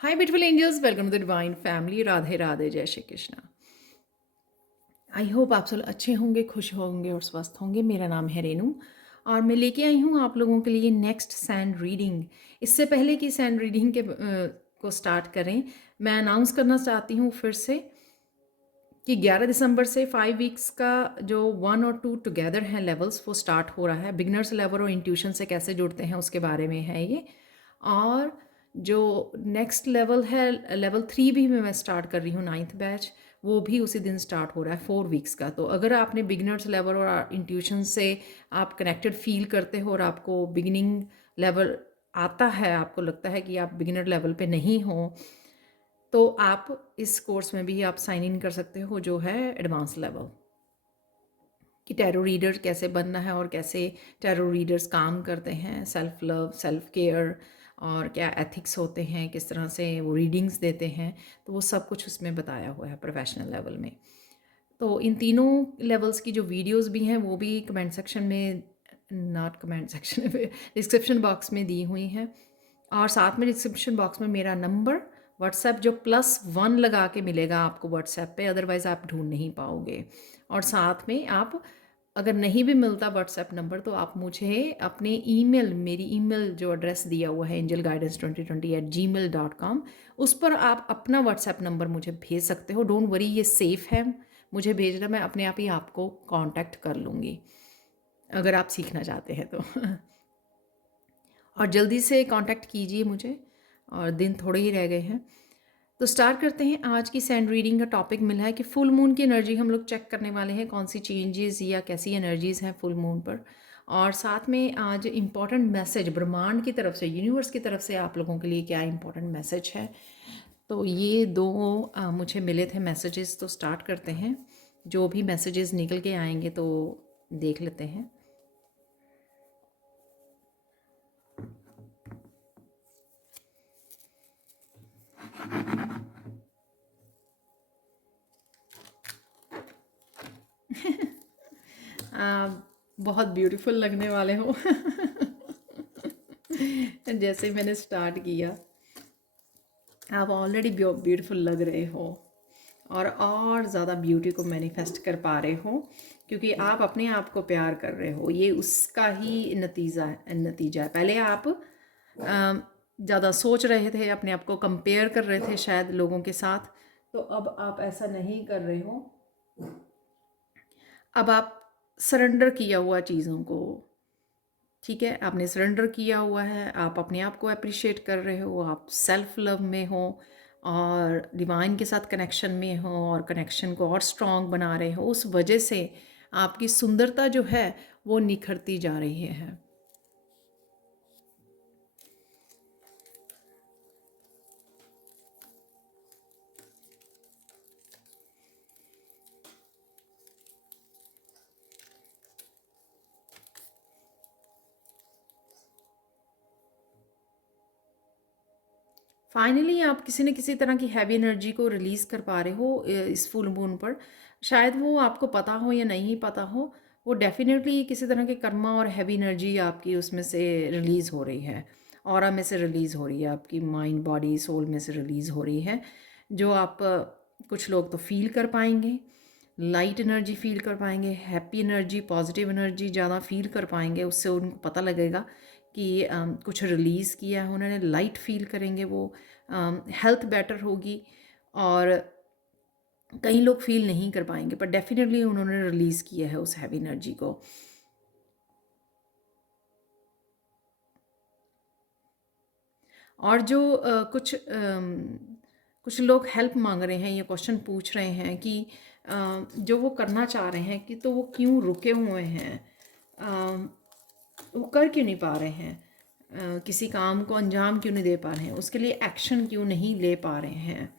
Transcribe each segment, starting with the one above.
Hi beautiful angels, welcome to the divine family. Radhe Radhe, जय Shri Krishna. I hope आप सब अच्छे होंगे, खुश होंगे और स्वस्थ होंगे। मेरा नाम है रेनू और मैं लेके आई हूँ आप लोगों के लिए नेक्स्ट सैंड रीडिंग। इससे पहले कि सैंड रीडिंग को स्टार्ट करें, मैं अनाउंस करना चाहती हूँ फिर से कि 11 दिसंबर से 5 वीक्स का जो 1 और 2 टुगेदर हैं लेवल्स, वो स्टार्ट हो रहा है। बिगनर्स लेवल और इंट्यूशन से कैसे जुड़ते हैं उसके बारे में है ये। और जो नेक्स्ट लेवल है, लेवल 3 भी मैं स्टार्ट कर रही हूँ, 9th बैच, वो भी उसी दिन स्टार्ट हो रहा है 4 वीक्स का। तो अगर आपने बिगनर्स लेवल और इंट्यूशन से आप कनेक्टेड फील करते हो और आपको बिगिनिंग लेवल आता है, आपको लगता है कि आप बिगिनर लेवल पे नहीं हो, तो आप इस कोर्स में भी आप साइन इन कर सकते हो, जो है एडवांस लेवल, कि टैरो रीडर कैसे बनना है और कैसे टैरो रीडर्स काम करते हैं, सेल्फ लव, सेल्फ केयर और क्या एथिक्स होते हैं, किस तरह से वो रीडिंग्स देते हैं। तो वो सब कुछ उसमें बताया हुआ है प्रोफेशनल लेवल में। तो इन तीनों लेवल्स की जो वीडियोस भी हैं वो भी कमेंट सेक्शन में, नॉट कमेंट सेक्शन में, डिस्क्रिप्शन बॉक्स में दी हुई हैं। और साथ में डिस्क्रिप्शन बॉक्स में मेरा नंबर व्हाट्सएप जो +1 लगा के मिलेगा आपको व्हाट्सएप पे, अदरवाइज़ आप ढूंढ नहीं पाओगे। और साथ में आप, अगर नहीं भी मिलता व्हाट्सएप नंबर, तो आप मुझे अपने ईमेल, मेरी ईमेल जो एड्रेस दिया हुआ है angelguidance2020@gmail.com, उस पर आप अपना व्हाट्सएप नंबर मुझे भेज सकते हो। डोंट वरी, ये सेफ़ है मुझे भेजना, मैं अपने आप ही आपको कांटेक्ट कर लूँगी अगर आप सीखना चाहते हैं तो। और जल्दी से कांटेक्ट कीजिए मुझे, और दिन थोड़े ही रह गए हैं। तो स्टार्ट करते हैं। आज की सैंड रीडिंग का टॉपिक मिला है कि फुल मून की एनर्जी हम लोग चेक करने वाले हैं, कौन सी चेंजेस या कैसी एनर्जीज़ हैं फुल मून पर। और साथ में आज इम्पॉर्टेंट मैसेज ब्रह्मांड की तरफ से, यूनिवर्स की तरफ से आप लोगों के लिए क्या इम्पॉर्टेंट मैसेज है। तो ये दो मुझे मिले थे मैसेजेस। तो स्टार्ट करते हैं। जो भी मैसेजेस निकल के आएंगे तो देख लेते हैं। बहुत ब्यूटीफुल लगने वाले हो। जैसे ही मैंने स्टार्ट किया, आप ऑलरेडी ब्यूटीफुल लग रहे हो और ज़्यादा ब्यूटी को मैनिफेस्ट कर पा रहे हो, क्योंकि आप अपने आप को प्यार कर रहे हो। ये उसका ही नतीजा है। पहले आप ज़्यादा सोच रहे थे, अपने आप को कंपेयर कर रहे थे शायद लोगों के साथ, तो अब आप ऐसा नहीं कर रहे हो। अब आप सरेंडर किया हुआ चीज़ों को, ठीक है, आपने सरेंडर किया हुआ है, आप अपने आप को अप्रिशिएट कर रहे हो, आप सेल्फ लव में हो और डिवाइन के साथ कनेक्शन में हो और कनेक्शन को और स्ट्रॉन्ग बना रहे हो। उस वजह से आपकी सुंदरता जो है वो निखरती जा रही है। फाइनली आप किसी न किसी तरह की हैवी एनर्जी को रिलीज़ कर पा रहे हो इस फुल मून पर। शायद वो आपको पता हो या नहीं पता हो, वो डेफिनेटली किसी तरह के कर्मा और हैवी एनर्जी आपकी उसमें से रिलीज़ हो रही है, ऑरा में से रिलीज़ हो रही है, आपकी माइंड बॉडी सोल में से रिलीज़ हो रही है, जो आप कुछ लोग तो फील कर पाएंगे। लाइट एनर्जी फील कर पाएंगे, हैप्पी एनर्जी, पॉजिटिव एनर्जी ज़्यादा फील कर पाएंगे। उससे उनको पता लगेगा कि कुछ रिलीज़ किया है उन्होंने, लाइट फील करेंगे वो, हेल्थ बेटर होगी। और कई लोग फील नहीं कर पाएंगे, पर डेफिनेटली उन्होंने रिलीज़ किया है उस हैवी एनर्जी को। और जो कुछ लोग हेल्प मांग रहे हैं, ये क्वेश्चन पूछ रहे हैं कि जो वो करना चाह रहे हैं कि, तो वो क्यों रुके हुए हैं, वो कर क्यों नहीं पा रहे हैं, किसी काम को अंजाम क्यों नहीं दे पा रहे हैं, उसके लिए एक्शन क्यों नहीं ले पा रहे हैं।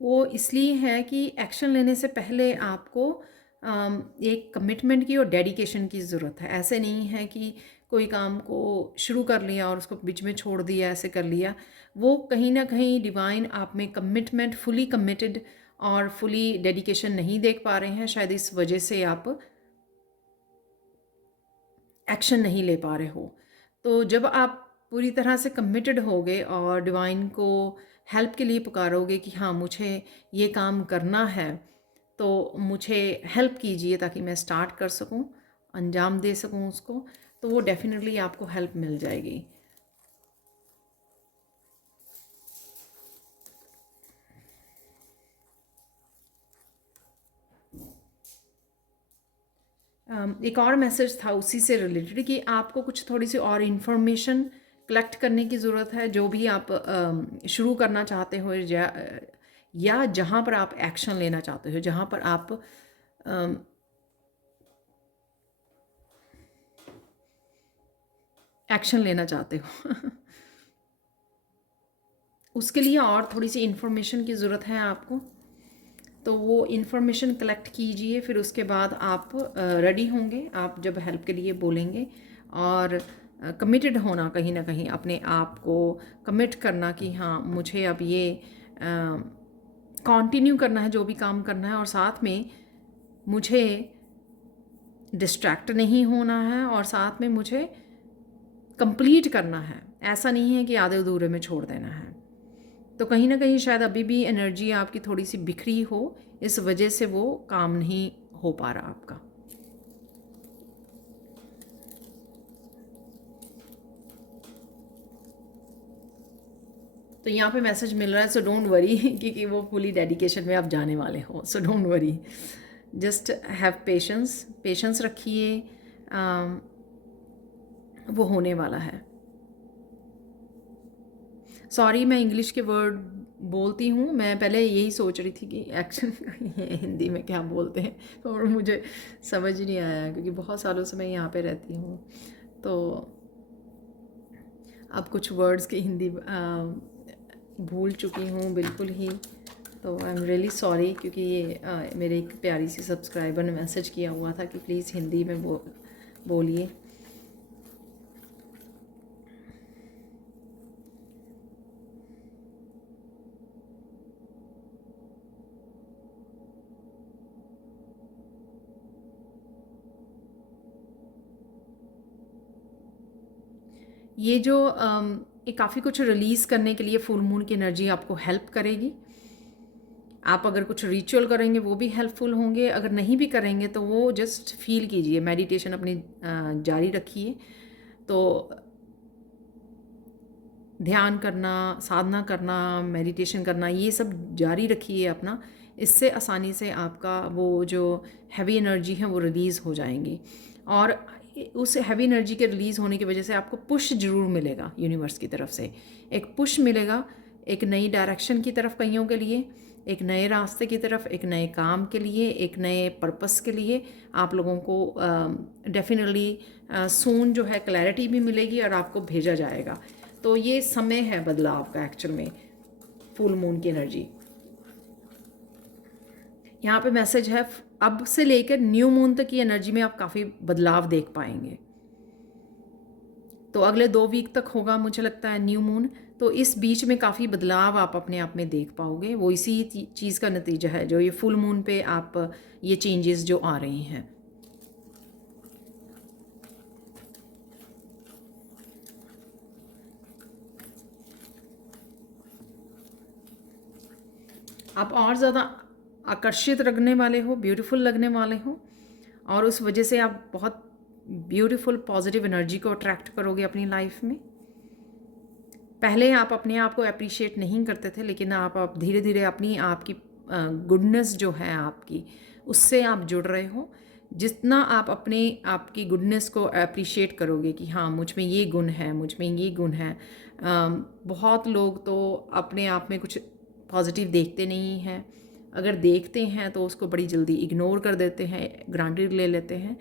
वो इसलिए है कि एक्शन लेने से पहले आपको एक कमिटमेंट की और डेडिकेशन की ज़रूरत है। ऐसे नहीं है कि कोई काम को शुरू कर लिया और उसको बीच में छोड़ दिया, ऐसे कर लिया। वो कहीं ना कहीं डिवाइन आप में कमिटमेंट, फुली कमिटेड और फुली डेडिकेशन नहीं देख पा रहे हैं, शायद इस वजह से आप एक्शन नहीं ले पा रहे हो। तो जब आप पूरी तरह से कमिटेड होगे और डिवाइन को हेल्प के लिए पुकारोगे कि हाँ मुझे ये काम करना है, तो मुझे हेल्प कीजिए ताकि मैं स्टार्ट कर सकूं, अंजाम दे सकूं उसको, तो वो डेफिनेटली आपको हेल्प मिल जाएगी। एक और मैसेज था उसी से रिलेटेड कि आपको कुछ थोड़ी सी और इन्फॉर्मेशन कलेक्ट करने की ज़रूरत है, जो भी आप शुरू करना चाहते हो या जहाँ पर आप एक्शन लेना चाहते हो, जहाँ पर आप एक्शन लेना चाहते हो उसके लिए और थोड़ी सी इन्फॉर्मेशन की ज़रूरत है आपको। तो वो इन्फॉर्मेशन कलेक्ट कीजिए, फिर उसके बाद आप रेडी होंगे, आप जब हेल्प के लिए बोलेंगे। और कमिटेड होना, कहीं ना कहीं अपने आप को कमिट करना कि हाँ मुझे अब ये कंटिन्यू करना है जो भी काम करना है, और साथ में मुझे डिस्ट्रैक्ट नहीं होना है, और साथ में मुझे कंप्लीट करना है। ऐसा नहीं है कि आधे अधूरे में छोड़ देना है। तो कहीं ना कहीं शायद अभी भी एनर्जी आपकी थोड़ी सी बिखरी हो, इस वजह से वो काम नहीं हो पा रहा आपका। तो यहाँ पे मैसेज मिल रहा है, सो डोंट वरी क्योंकि वो फुली डेडिकेशन में आप जाने वाले हो, so don't worry, just have patience, patience रखिए, वो होने वाला है। सॉरी मैं इंग्लिश के वर्ड बोलती हूँ, मैं पहले यही सोच रही थी कि एक्शन हिंदी में क्या बोलते हैं, और मुझे समझ नहीं आया क्योंकि बहुत सालों से मैं यहाँ पे रहती हूँ, तो अब कुछ वर्ड्स की हिंदी भूल चुकी हूँ बिल्कुल ही। तो आई एम रियली सॉरी, क्योंकि ये मेरे एक प्यारी सी सब्सक्राइबर ने मैसेज किया हुआ था कि प्लीज़ हिंदी में बोलिए। ये जो ये काफ़ी कुछ रिलीज़ करने के लिए फुल मून की एनर्जी आपको हेल्प करेगी। आप अगर कुछ रिचुअल करेंगे वो भी हेल्पफुल होंगे, अगर नहीं भी करेंगे तो वो जस्ट फील कीजिए, मेडिटेशन अपनी जारी रखिए। तो ध्यान करना, साधना करना, मेडिटेशन करना, ये सब जारी रखिए अपना। इससे आसानी से आपका वो जो हैवी एनर्जी है वो रिलीज़ हो जाएंगी, और उस हैवी एनर्जी के रिलीज़ होने की वजह से आपको पुश ज़रूर मिलेगा यूनिवर्स की तरफ से, एक पुश मिलेगा, एक नई डायरेक्शन की तरफ कईयों के लिए, एक नए रास्ते की तरफ, एक नए काम के लिए, एक नए पर्पस के लिए आप लोगों को डेफिनेटली सून जो है क्लैरिटी भी मिलेगी और आपको भेजा जाएगा। तो ये समय है बदलाव का एक्चुअल में, फुल मून की एनर्जी। यहाँ पे मैसेज है अब से लेकर न्यू मून तक की एनर्जी में आप काफ़ी बदलाव देख पाएंगे। तो अगले 2 वीक तक होगा मुझे लगता है न्यू मून, तो इस बीच में काफ़ी बदलाव आप अपने आप में देख पाओगे। वो इसी चीज़ का नतीजा है जो ये फुल मून पे आप ये चेंजेस जो आ रही हैं। आप और ज़्यादा आकर्षित लगने वाले हो, ब्यूटीफुल लगने वाले हो, और उस वजह से आप बहुत ब्यूटीफुल पॉजिटिव एनर्जी को अट्रैक्ट करोगे अपनी लाइफ में। पहले आप अपने आप को अप्रिशिएट नहीं करते थे, लेकिन आप धीरे धीरे अपनी आपकी गुडनेस जो है आपकी, उससे आप जुड़ रहे हो। जितना आप अपने आपकी गुडनेस को अप्रिशिएट करोगे कि हाँ मुझ में ये गुण है, मुझ में ये गुण है। बहुत लोग तो अपने आप में कुछ पॉजिटिव देखते नहीं हैं, अगर देखते हैं तो उसको बड़ी जल्दी इग्नोर कर देते हैं, ग्रांटेड ले लेते हैं।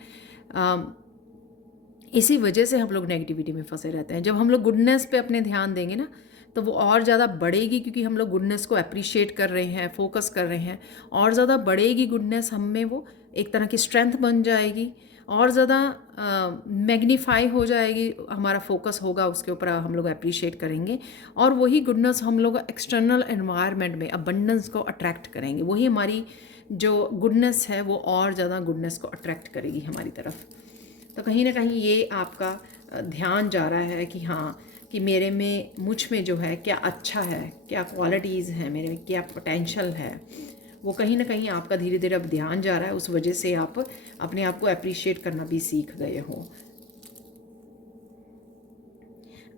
इसी वजह से हम लोग नेगेटिविटी में फंसे रहते हैं। जब हम लोग गुडनेस पे अपने ध्यान देंगे ना, तो वो और ज़्यादा बढ़ेगी, क्योंकि हम लोग गुडनेस को अप्रिशिएट कर रहे हैं, फोकस कर रहे हैं, और ज़्यादा बढ़ेगी गुडनेस हम में, वो एक तरह की स्ट्रेंथ बन जाएगी, और ज़्यादा मैग्नीफाई हो जाएगी, हमारा फोकस होगा उसके ऊपर, हम लोग अप्रिशिएट करेंगे और वही गुडनेस हम लोग एक्सटर्नल एनवायरनमेंट में अबंडेंस को अट्रैक्ट करेंगे। वही हमारी जो गुडनेस है वो और ज़्यादा गुडनेस को अट्रैक्ट करेगी हमारी तरफ। तो कहीं ना कहीं ये आपका ध्यान जा रहा है कि हाँ, कि मेरे में, मुझ में जो है क्या अच्छा है, क्या क्वालिटीज़ हैं मेरे में, क्या पोटेंशियल है, वो कहीं ना कहीं आपका धीरे धीरे अब ध्यान जा रहा है। उस वजह से आप अपने आप को अप्रिशिएट करना भी सीख गए हो।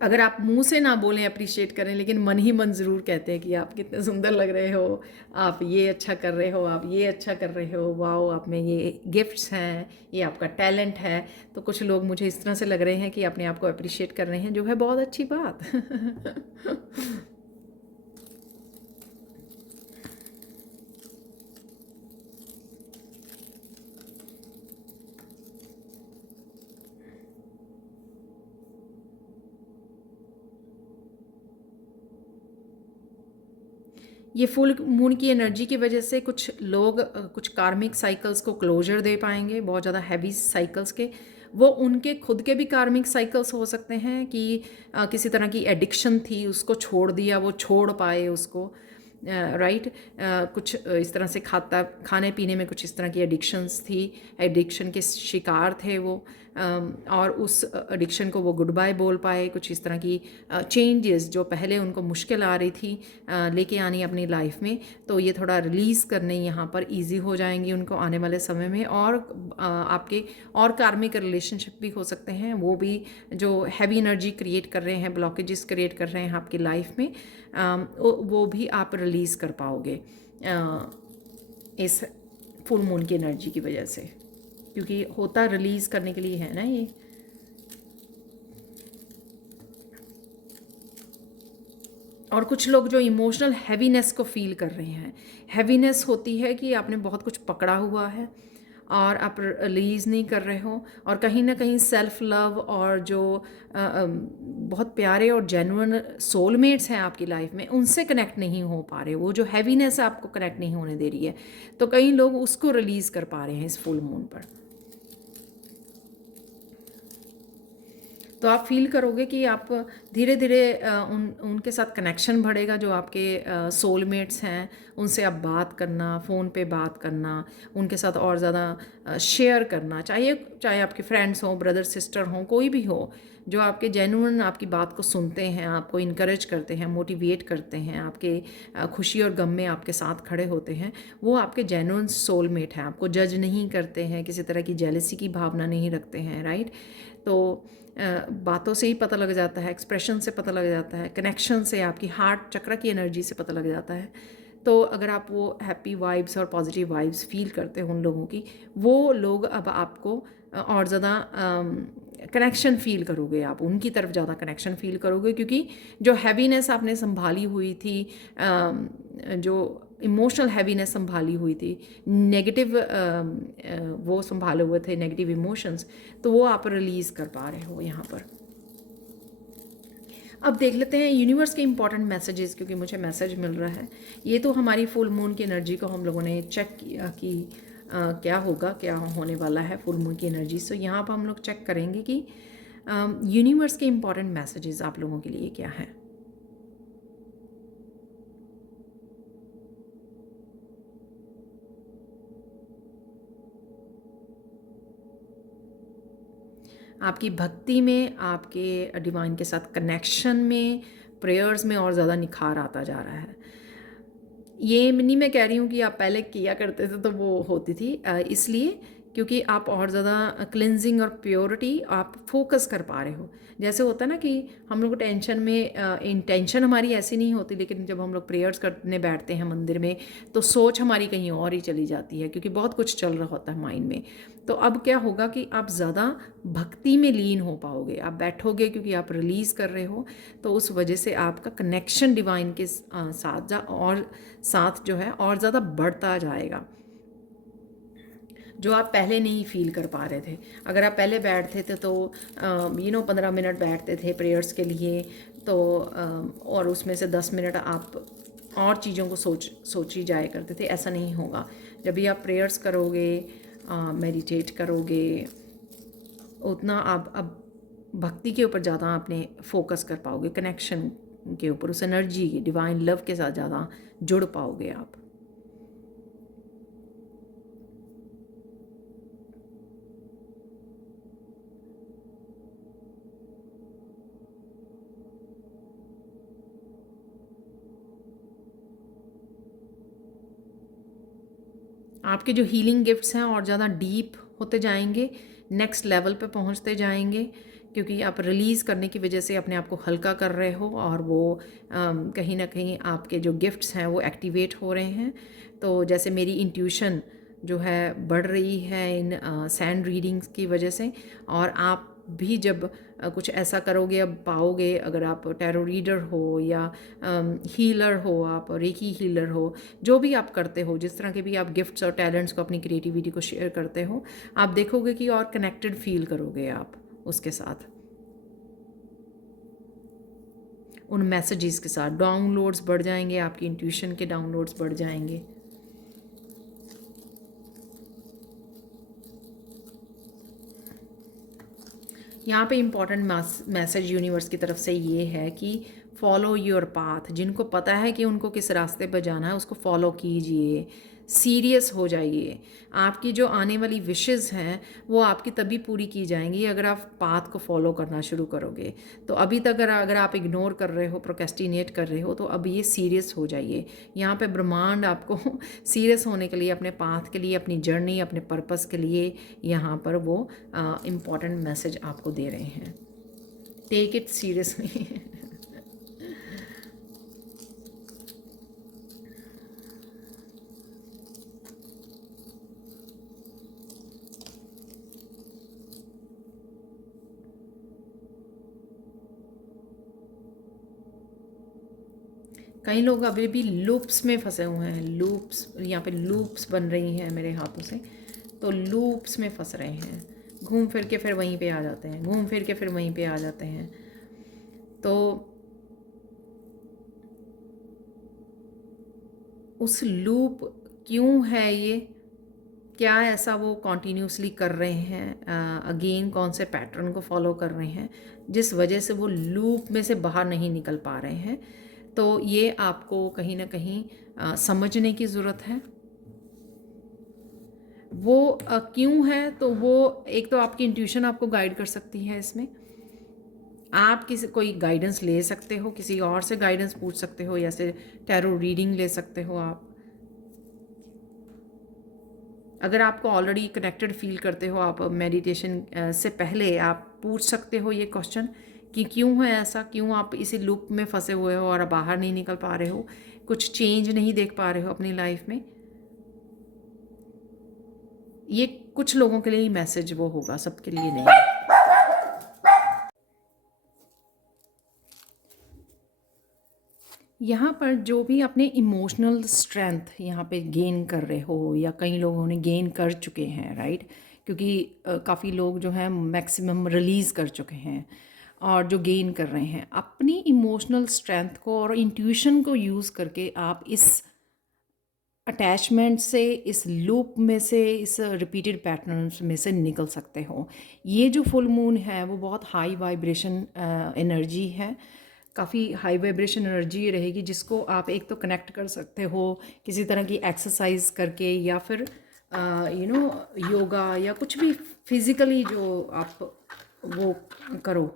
अगर आप मुंह से ना बोलें अप्रिशिएट करें, लेकिन मन ही मन ज़रूर कहते हैं कि आप कितने सुंदर लग रहे हो, आप ये अच्छा कर रहे हो, आप ये अच्छा कर रहे हो, वाओ आप में ये गिफ्ट्स हैं, ये आपका टैलेंट है। तो कुछ लोग मुझे इस तरह से लग रहे हैं कि अपने आप को अप्रिशिएट कर रहे हैं, जो है बहुत अच्छी बात। ये फुल मून की एनर्जी की वजह से कुछ लोग कुछ कार्मिक साइकिल्स को क्लोजर दे पाएंगे, बहुत ज़्यादा हैवी साइकिल्स के। वो उनके खुद के भी कार्मिक साइकिल्स हो सकते हैं कि किसी तरह की एडिक्शन थी, उसको छोड़ दिया, वो छोड़ पाए उसको, राइट। कुछ इस तरह से खाने पीने में कुछ इस तरह की एडिक्शंस थी, एडिक्शन के शिकार थे वो, और उस एडिक्शन को वो गुड बाय बोल पाए। कुछ इस तरह की चेंजेस जो पहले उनको मुश्किल आ रही थी लेके आनी अपनी लाइफ में, तो ये थोड़ा रिलीज़ करने यहाँ पर इजी हो जाएंगी उनको आने वाले समय में। और आपके और कार्मिक रिलेशनशिप भी हो सकते हैं, वो भी जो हैवी एनर्जी क्रिएट कर रहे हैं, ब्लॉकेजेस क्रिएट कर रहे हैं आपकी लाइफ में, वो भी आप रिलीज़ कर पाओगे इस फुल मून की एनर्जी की वजह से, क्योंकि होता रिलीज़ करने के लिए है ना ये। और कुछ लोग जो इमोशनल हैवीनेस को फील कर रहे हैं, हैवीनेस होती है कि आपने बहुत कुछ पकड़ा हुआ है और आप रिलीज़ नहीं कर रहे हो, और कहीं ना कहीं सेल्फ लव और जो बहुत प्यारे और जेन्युइन सोलमेट्स हैं आपकी लाइफ में, उनसे कनेक्ट नहीं हो पा रहे, वो जो हैवीनेस आपको कनेक्ट नहीं होने दे रही है, तो कई लोग उसको रिलीज़ कर पा रहे हैं इस फुल मून पर। तो आप फील करोगे कि आप धीरे धीरे उनके साथ कनेक्शन बढ़ेगा, जो आपके सोलमेट्स हैं, उनसे आप बात करना, फ़ोन पे बात करना, उनके साथ और ज़्यादा शेयर करना, चाहे आपके फ्रेंड्स हों, ब्रदर सिस्टर हों, कोई भी हो, जो आपके जेन्युइन आपकी बात को सुनते हैं, आपको इनकरेज करते हैं, मोटिवेट करते हैं, आपके खुशी और गम में आपके साथ खड़े होते हैं, वो आपके जेन्युइन सोलमेट हैं। आपको जज नहीं करते हैं, किसी तरह की जेलसी की भावना नहीं रखते हैं, राइट। तो बातों से ही पता लग जाता है, एक्सप्रेशन से पता लग जाता है, कनेक्शन से, आपकी हार्ट चक्र की एनर्जी से पता लग जाता है। तो अगर आप वो हैप्पी वाइब्स और पॉजिटिव वाइब्स फील करते हो उन लोगों की, वो लोग अब आपको और ज़्यादा कनेक्शन फील करोगे, आप उनकी तरफ ज़्यादा कनेक्शन फील करोगे, क्योंकि जो हैवीनेस आपने संभाली हुई थी, जो इमोशनल हैवीनेस संभाली हुई थी, नेगेटिव वो संभाले हुए थे नेगेटिव इमोशंस, तो वो आप रिलीज़ कर पा रहे हो यहाँ पर। अब देख लेते हैं यूनिवर्स के इंपॉर्टेंट मैसेजेस, क्योंकि मुझे मैसेज मिल रहा है। ये तो हमारी फुल मून की एनर्जी को हम लोगों ने चेक किया कि क्या होगा, क्या होने वाला है फुल मून की एनर्जी। सो यहाँ पर हम लोग चेक करेंगे कि यूनिवर्स के इंपॉर्टेंट मैसेजेस आप लोगों के लिए क्या हैं। आपकी भक्ति में, आपके डिवाइन के साथ कनेक्शन में, प्रेयर्स में और ज़्यादा निखार आता जा रहा है। ये नहीं मैं कह रही हूँ कि आप पहले किया करते थे तो वो होती थी, इसलिए क्योंकि आप और ज़्यादा क्लिनजिंग और प्योरिटी आप फोकस कर पा रहे हो। जैसे होता है ना कि हम लोग टेंशन में, इंटेंशन हमारी ऐसी नहीं होती, लेकिन जब हम लोग प्रेयर्स करने बैठते हैं मंदिर में, तो सोच हमारी कहीं और ही चली जाती है, क्योंकि बहुत कुछ चल रहा होता है माइंड में। तो अब क्या होगा कि आप ज़्यादा भक्ति में लीन हो पाओगे, आप बैठोगे क्योंकि आप रिलीज़ कर रहे हो, तो उस वजह से आपका कनेक्शन डिवाइन के साथ जो है और ज़्यादा बढ़ता जाएगा, जो आप पहले नहीं फील कर पा रहे थे। अगर आप पहले बैठते थे तो 15 मिनट बैठते थे प्रेयर्स के लिए, तो और उसमें से 10 मिनट आप और चीज़ों को सोची जाया करते थे। ऐसा नहीं होगा। जब भी आप प्रेयर्स करोगे, मेडिटेट करोगे, उतना आप अब भक्ति के ऊपर ज़्यादा आपने फोकस कर पाओगे, कनेक्शन के ऊपर, उस एनर्जी डिवाइन लव के साथ ज़्यादा जुड़ पाओगे आप। आपके जो हीलिंग गिफ्ट्स हैं और ज़्यादा डीप होते जाएंगे, नेक्स्ट लेवल पे पहुंचते जाएंगे, क्योंकि आप रिलीज़ करने की वजह से अपने आप को हल्का कर रहे हो और वो कहीं ना कहीं आपके जो गिफ्ट्स हैं वो एक्टिवेट हो रहे हैं। तो जैसे मेरी इंट्यूशन जो है बढ़ रही है इन सैंड रीडिंग्स की वजह से, और आप भी जब कुछ ऐसा करोगे अब पाओगे, अगर आप टैरो रीडर हो या हीलर हो, आप रेकी हीलर हो, जो भी आप करते हो, जिस तरह के भी आप गिफ्ट्स और टैलेंट्स को, अपनी क्रिएटिविटी को शेयर करते हो, आप देखोगे कि और कनेक्टेड फील करोगे आप उसके साथ, उन मैसेजेस के साथ। डाउनलोड्स बढ़ जाएंगे, आपकी इंट्यूशन के डाउनलोड्स बढ़ जाएंगे। यहाँ पे इम्पॉर्टेंट मैसेज यूनिवर्स की तरफ से ये है कि फॉलो योर पाथ। जिनको पता है कि उनको किस रास्ते पर जाना है, उसको फॉलो कीजिए, सीरियस हो जाइए। आपकी जो आने वाली विशेस हैं वो आपकी तभी पूरी की जाएंगी अगर आप पाथ को फॉलो करना शुरू करोगे। तो अभी तक अगर आप इग्नोर कर रहे हो, प्रोक्रेस्टिनेट कर रहे हो, तो अब ये सीरियस हो जाइए। यहाँ पे ब्रह्मांड आपको सीरियस होने के लिए, अपने पाथ के लिए, अपनी जर्नी, अपने पर्पस के लिए यहाँ पर वो इम्पॉर्टेंट मैसेज आपको दे रहे हैं। Take it seriously. कई लोग अभी भी लूप्स में फंसे हुए हैं। लूप्स, यहाँ पे लूप्स बन रही हैं मेरे हाथों से, तो लूप्स में फंस रहे हैं, घूम फिर के फिर वहीं पे आ जाते हैं, घूम फिर के फिर वहीं पे आ जाते हैं। तो उस लूप क्यों है ये, क्या ऐसा वो कॉन्टीन्यूसली कर रहे हैं, अगेन कौन से पैटर्न को फॉलो कर रहे हैं जिस वजह से वो लूप में से बाहर नहीं निकल पा रहे हैं। तो ये आपको कहीं ना कहीं समझने की ज़रूरत है। वो क्यों है, तो वो एक तो आपकी इंट्यूशन आपको गाइड कर सकती है इसमें। आप किसी कोई गाइडेंस ले सकते हो, किसी और से गाइडेंस पूछ सकते हो, जैसे टैरो रीडिंग ले सकते हो आप। अगर आपको ऑलरेडी कनेक्टेड फील करते हो, आप मेडिटेशन से पहले आप पूछ सकते हो ये क्वेश्चन कि क्यों है ऐसा, क्यों आप इसी लूप में फंसे हुए हो और बाहर नहीं निकल पा रहे हो, कुछ चेंज नहीं देख पा रहे हो अपनी लाइफ में। ये कुछ लोगों के लिए ही मैसेज वो होगा, सबके लिए नहीं। यहाँ पर जो भी अपने इमोशनल स्ट्रेंथ यहाँ पे गेन कर रहे हो, या कई लोगों ने गेन कर चुके हैं, राइट, क्योंकि काफ़ी लोग जो हैं मैक्सिमम रिलीज़ कर चुके हैं, और जो गेन कर रहे हैं अपनी इमोशनल स्ट्रेंथ को और इंट्यूशन को यूज़ करके, आप इस अटैचमेंट से, इस लूप में से, इस रिपीटेड पैटर्न्स में से निकल सकते हो। ये जो फुल मून है वो बहुत हाई वाइब्रेशन एनर्जी है, काफ़ी हाई वाइब्रेशन एनर्जी रहेगी, जिसको आप एक तो कनेक्ट कर सकते हो किसी तरह की एक्सरसाइज करके, या फिर योगा, या कुछ भी फिज़िकली जो आप वो करो,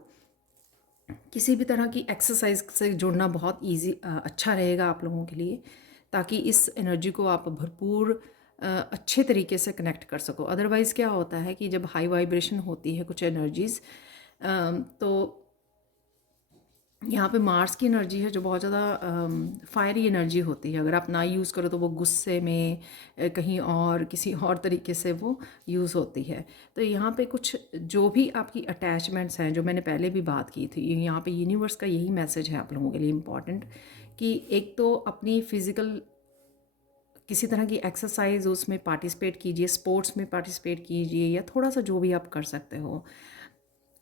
किसी भी तरह की एक्सरसाइज से जुड़ना बहुत इजी अच्छा रहेगा आप लोगों के लिए, ताकि इस एनर्जी को आप भरपूर अच्छे तरीके से कनेक्ट कर सको। अदरवाइज़ क्या होता है कि जब हाई वाइब्रेशन होती है कुछ एनर्जीज़, तो यहाँ पे मार्स की एनर्जी है जो बहुत ज़्यादा फायरी एनर्जी होती है। अगर आप ना यूज़ करो तो वो गुस्से में, कहीं और किसी और तरीके से वो यूज़ होती है। तो यहाँ पे कुछ जो भी आपकी अटैचमेंट्स हैं, जो मैंने पहले भी बात की थी, यहाँ पे यूनिवर्स का यही मैसेज है आप लोगों के लिए इम्पॉर्टेंट, कि एक तो अपनी फ़िज़िकल किसी तरह की एक्सरसाइज उसमें पार्टिसिपेट कीजिए, स्पोर्ट्स में पार्टिसिपेट कीजिए, या थोड़ा सा जो भी आप कर सकते हो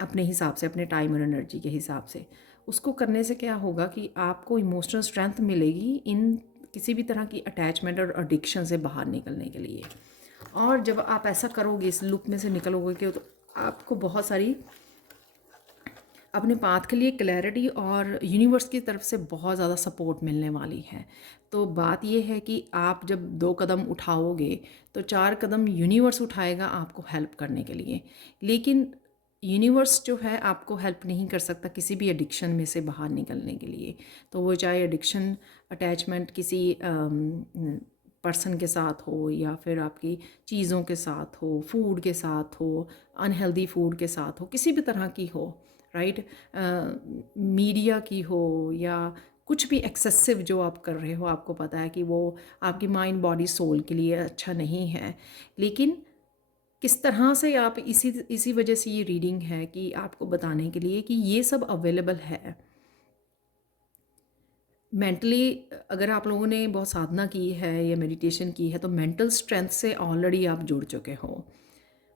अपने हिसाब से, अपने टाइम और एनर्जी के हिसाब से। उसको करने से क्या होगा कि आपको इमोशनल स्ट्रेंथ मिलेगी इन किसी भी तरह की अटैचमेंट और एडिक्शन से बाहर निकलने के लिए। और जब आप ऐसा करोगे, इस लूप में से निकलोगे कि, तो आपको बहुत सारी अपने पाथ के लिए क्लैरिटी और यूनिवर्स की तरफ से बहुत ज़्यादा सपोर्ट मिलने वाली है। तो बात ये है कि आप जब 2 कदम उठाओगे तो 4 कदम यूनिवर्स उठाएगा आपको हेल्प करने के लिए। लेकिन यूनिवर्स जो है आपको हेल्प नहीं कर सकता किसी भी एडिक्शन में से बाहर निकलने के लिए। तो वो चाहे एडिक्शन अटैचमेंट किसी पर्सन के साथ हो या फिर आपकी चीज़ों के साथ हो, फूड के साथ हो, अनहेल्दी फूड के साथ हो, किसी भी तरह की हो, राइट, मीडिया की हो या कुछ भी एक्सेसिव जो आप कर रहे हो, आपको पता है कि वो आपकी माइंड बॉडी सोल के लिए अच्छा नहीं है। लेकिन किस तरह से आप इसी वजह से ये रीडिंग है कि आपको बताने के लिए कि ये सब अवेलेबल है। मेंटली अगर आप लोगों ने बहुत साधना की है या मेडिटेशन की है तो मेंटल स्ट्रेंथ से ऑलरेडी आप जुड़ चुके हो।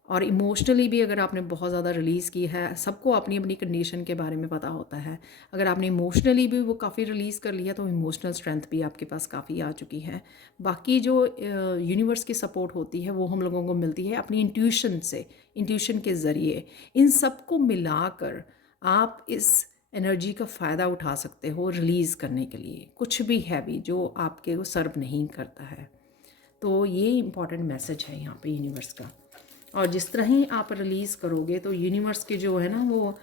और इमोशनली भी अगर आपने बहुत ज़्यादा रिलीज़ की है, सबको अपनी अपनी कंडीशन के बारे में पता होता है। अगर आपने इमोशनली भी वो काफ़ी रिलीज़ कर लिया तो इमोशनल स्ट्रेंथ भी आपके पास काफ़ी आ चुकी है। बाकी जो यूनिवर्स की सपोर्ट होती है वो हम लोगों को मिलती है अपनी इंट्यूशन से, इंट्यूशन के ज़रिए। इन सब को मिलाकर आप इस एनर्जी का फ़ायदा उठा सकते हो रिलीज़ करने के लिए कुछ भी हैवी जो आपके को सर्व नहीं करता है। तो ये इम्पॉर्टेंट मैसेज है यहाँ पे यूनिवर्स का। और जिस तरह ही आप रिलीज़ करोगे तो यूनिवर्स के जो है ना वो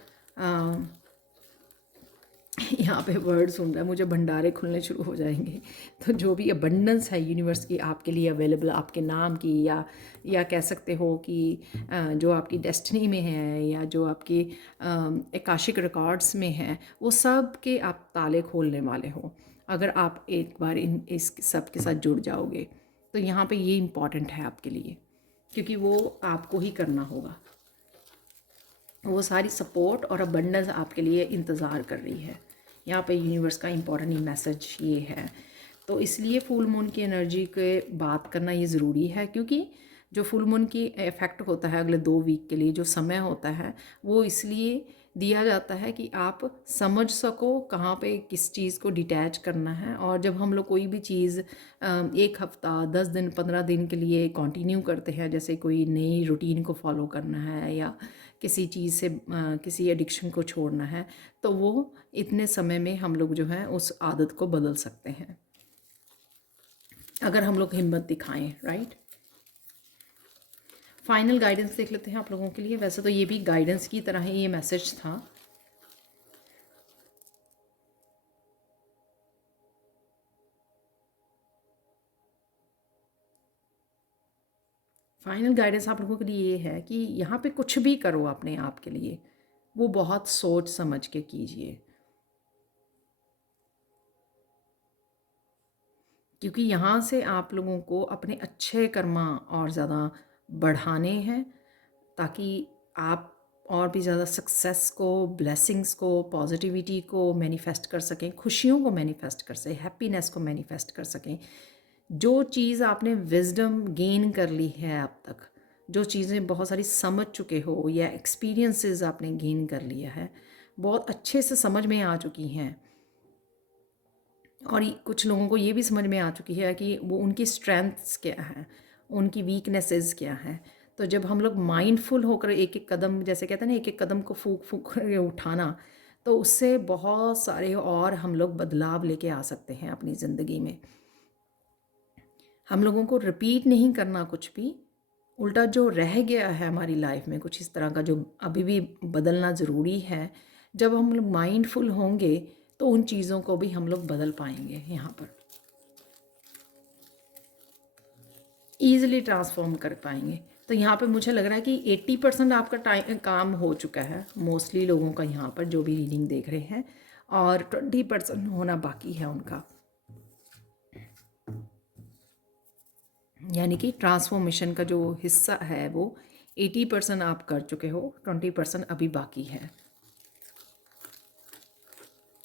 यहाँ पे वर्ड सुन रहा है, मुझे भंडारे खुलने शुरू हो जाएंगे। तो जो भी अबंडेंस है यूनिवर्स की आपके लिए अवेलेबल, आपके नाम की या कह सकते हो कि जो आपकी डेस्टिनी में है या जो आपकी आकाशिक रिकॉर्ड्स में है, वो सब के आप ताले खोलने वाले हो अगर आप एक बार इस सब के साथ जुड़ जाओगे। तो यहाँ पे ये इम्पॉर्टेंट है आपके लिए क्योंकि वो आपको ही करना होगा। वो सारी सपोर्ट और अबंडेंस आपके लिए इंतज़ार कर रही है। यहाँ पे यूनिवर्स का इम्पोर्टेंट मैसेज ये है। तो इसलिए फुल मून की एनर्जी के बात करना ये ज़रूरी है क्योंकि जो फुल मून की इफ़ेक्ट होता है अगले 2 वीक के लिए जो समय होता है वो इसलिए दिया जाता है कि आप समझ सको कहाँ पे किस चीज़ को डिटैच करना है। और जब हम लोग कोई भी चीज़ 1 हफ़्ता 10 दिन 15 दिन के लिए कंटिन्यू करते हैं, जैसे कोई नई रूटीन को फॉलो करना है या किसी चीज़ से किसी एडिक्शन को छोड़ना है, तो वो इतने समय में हम लोग जो है उस आदत को बदल सकते हैं अगर हम लोग हिम्मत दिखाएं, राइट। फाइनल गाइडेंस देख लेते हैं आप लोगों के लिए। वैसे तो ये भी गाइडेंस की तरह ही ये मैसेज था। फाइनल गाइडेंस आप लोगों के लिए ये है कि यहाँ पे कुछ भी करो अपने आप के लिए वो बहुत सोच समझ के कीजिए क्योंकि यहाँ से आप लोगों को अपने अच्छे कर्मा और ज़्यादा बढ़ाने हैं ताकि आप और भी ज़्यादा सक्सेस को, ब्लेसिंग्स को, पॉजिटिविटी को मैनिफेस्ट कर सकें, खुशियों को मैनिफेस्ट कर सकें, हैप्पीनेस को मैनिफेस्ट कर सकें। जो चीज़ आपने विजडम गेन कर ली है अब तक, जो चीज़ें बहुत सारी समझ चुके हो या एक्सपीरियंसेस आपने गेन कर लिया है, बहुत अच्छे से समझ में आ चुकी हैं। और कुछ लोगों को ये भी समझ में आ चुकी है कि वो उनकी स्ट्रेंथ्स क्या हैं, उनकी वीकनेसेस क्या हैं। तो जब हम लोग माइंडफुल होकर एक एक कदम, जैसे कहते हैं ना, एक एक कदम को फूक फूक करके उठाना, तो उससे बहुत सारे और हम लोग बदलाव लेके आ सकते हैं अपनी ज़िंदगी में। हम लोगों को रिपीट नहीं करना कुछ भी, उल्टा जो रह गया है हमारी लाइफ में कुछ इस तरह का जो अभी भी बदलना ज़रूरी है, जब हम लोग माइंडफुल होंगे तो उन चीज़ों को भी हम लोग बदल पाएंगे, यहाँ पर ईज़िली ट्रांसफॉर्म कर पाएंगे। तो यहाँ पे मुझे लग रहा है कि 80% आपका टाइम काम हो चुका है मोस्टली लोगों का यहाँ पर जो भी रीडिंग देख रहे हैं, और 20% होना बाकी है उनका। यानी कि ट्रांसफॉर्मेशन का जो हिस्सा है वो 80% आप कर चुके हो, 20% अभी बाकी है।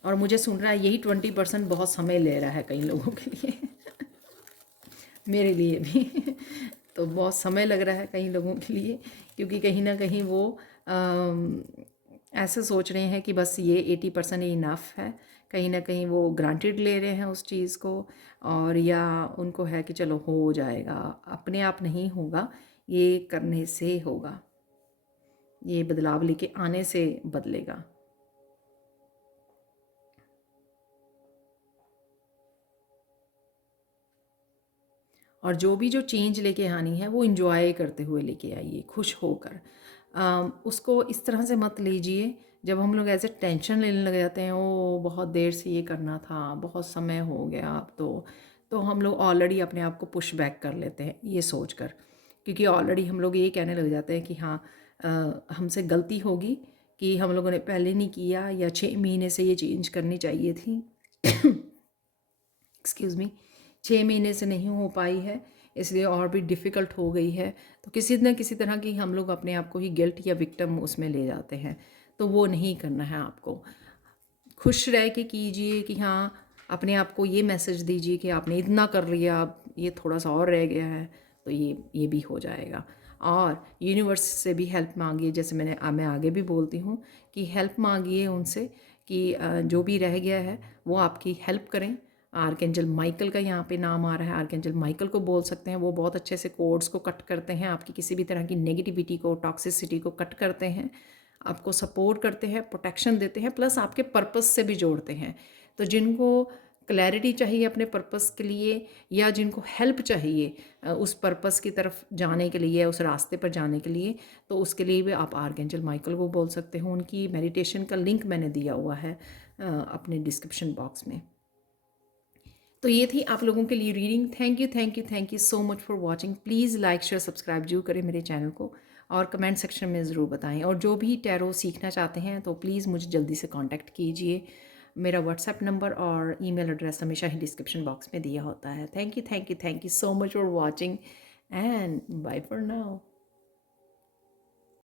और मुझे सुन रहा है यही 20% बहुत समय ले रहा है कई लोगों के लिए मेरे लिए भी तो बहुत समय लग रहा है कई लोगों के लिए, क्योंकि कहीं ना कहीं वो ऐसे सोच रहे हैं कि बस ये 80% ही इनफ है। कहीं ना कहीं वो ग्रांटेड ले रहे हैं उस चीज़ को, और या उनको है कि चलो हो जाएगा, अपने आप नहीं होगा, ये करने से होगा। ये बदलाव लेके आने से बदलेगा। और जो चेंज लेके आनी है वो इंजॉय करते हुए लेके आइए, खुश होकर। उसको इस तरह से मत लीजिए, जब हम लोग ऐसे टेंशन लेने लग जाते हैं, ओ बहुत देर से ये करना था, बहुत समय हो गया अब तो हम लोग ऑलरेडी अपने आप को पुश बैक कर लेते हैं ये सोच कर, क्योंकि ऑलरेडी हम लोग ये कहने लग जाते हैं कि हाँ हमसे गलती होगी कि हम लोगों ने पहले नहीं किया, या 6 महीने से ये चेंज करनी चाहिए थी। एक्सक्यूज़ मी, 6 महीने से नहीं हो पाई है, इसलिए और भी डिफ़िकल्ट हो गई है। तो किसी न किसी तरह की हम लोग अपने आप को ही गिल्ट या विक्टिम उसमें ले जाते हैं, तो वो नहीं करना है आपको। खुश रह के कीजिए कि हाँ, अपने आप को ये मैसेज दीजिए कि आपने इतना कर लिया, अब ये थोड़ा सा और रह गया है, तो ये भी हो जाएगा। और यूनिवर्स से भी हेल्प मांगिए, जैसे मैं आगे भी बोलती हूँ कि हेल्प मांगिए उनसे कि जो भी रह गया है वो आपकी हेल्प करें। आर्कएंजल माइकल का यहाँ पे नाम आ रहा है, आर्कएंजल माइकल को बोल सकते हैं, वो बहुत अच्छे से कोड्स को कट करते हैं, आपकी किसी भी तरह की नेगेटिविटी को, टॉक्सिसिटी को कट करते हैं, आपको सपोर्ट करते हैं, प्रोटेक्शन देते हैं, प्लस आपके पर्पस से भी जोड़ते हैं। तो जिनको क्लैरिटी चाहिए अपने पर्पस के लिए, या जिनको हेल्प चाहिए उस पर्पस की तरफ जाने के लिए, उस रास्ते पर जाने के लिए, तो उसके लिए भी आप आर्कएंजल माइकल को बोल सकते हो। उनकी मेडिटेशन का लिंक मैंने दिया हुआ है अपने डिस्क्रिप्शन बॉक्स में। तो ये थी आप लोगों के लिए reading. Thank you thank you thank you so much for watching. Please like share subscribe जरूर करें मेरे चैनल को, और कमेंट सेक्शन में ज़रूर बताएं। और जो भी टैरो सीखना चाहते हैं तो प्लीज़ मुझे जल्दी से कांटेक्ट कीजिए। मेरा व्हाट्सएप नंबर और ईमेल एड्रेस हमेशा ही डिस्क्रिप्शन बॉक्स में दिया होता है। Thank you so much for watching, and bye for now.